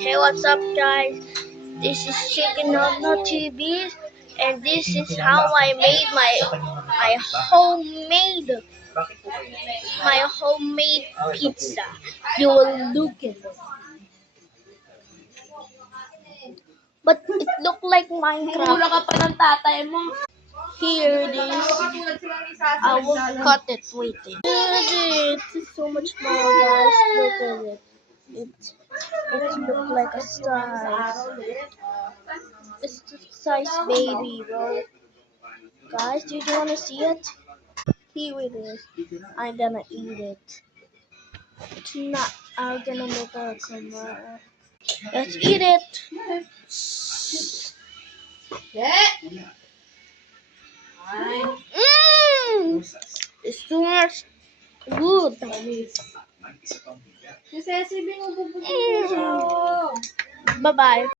Hey, what's up, guys? This is Chicken Nogno TV, and this is how I made my homemade pizza. You will look at it, but it looked like Minecraft. Ka pa ng tatay mo. Here it is. I will cut it. Waiting. It's so much more, guys. Look at it. It looks like a star. It's the size baby, bro. Guys, do you wanna see it? Here it is. I'm gonna eat it. It's not. I'm gonna make a camera. Let's eat it. Mmm. It's too much good. Si Ceci, binububog mo. Bye bye.